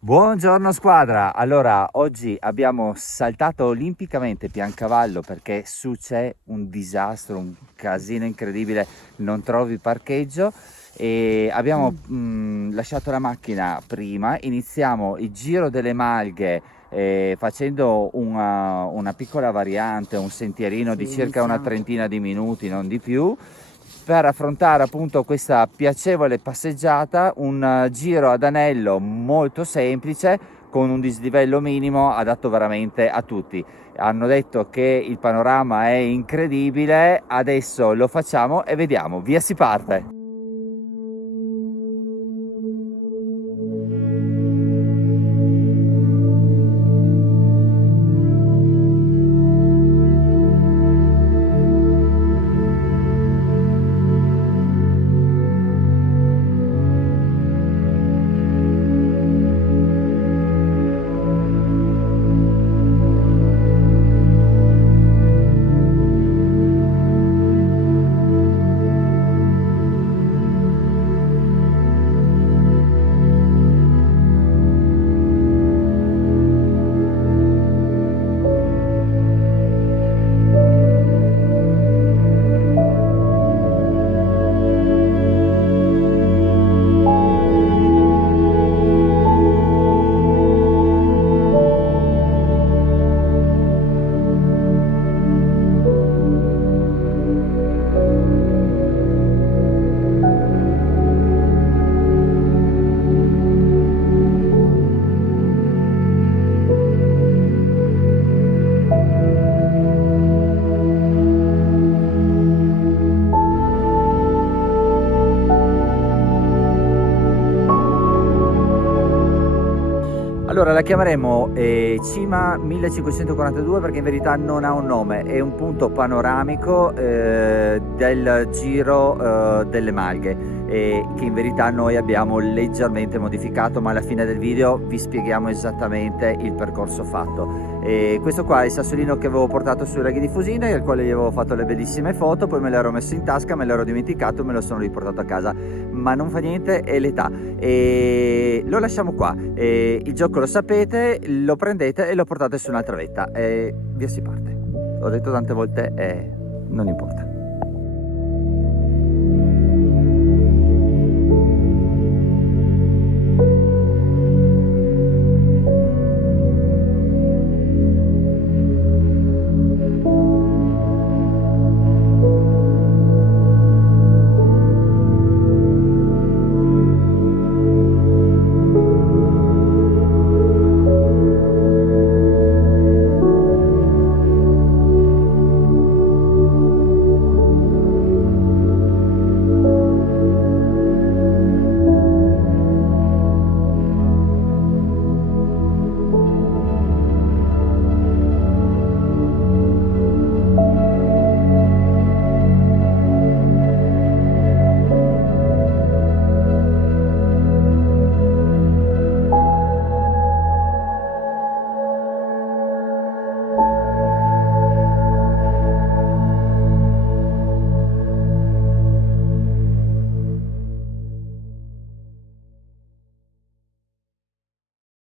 Buongiorno squadra, allora oggi abbiamo saltato olimpicamente Piancavallo perché su c'è un disastro, un casino incredibile, non trovi parcheggio e abbiamo lasciato la macchina prima, iniziamo il giro delle Malghe facendo una piccola variante, un sentierino di Sì, circa una iniziamo. trentina di minuti, non di più, per affrontare appunto questa piacevole passeggiata, un giro ad anello molto semplice con un dislivello minimo adatto veramente a tutti. Hanno detto che il panorama è incredibile, adesso lo facciamo e vediamo, via si parte. Allora la chiameremo Cima 1542 perché in verità non ha un nome, è un punto panoramico del giro delle Malghe che in verità noi abbiamo leggermente modificato, ma alla fine del video vi spieghiamo esattamente il percorso fatto. Questo qua è il sassolino che avevo portato sui laghi di Fusina, al quale gli avevo fatto le bellissime foto, poi me l'ero messo in tasca, me l'ero dimenticato e me lo sono riportato a casa, ma non fa niente, è l'età e lo lasciamo qua. Il gioco lo sapete, lo prendete e lo portate su un'altra vetta e via si parte. L'ho detto tante volte e non importa.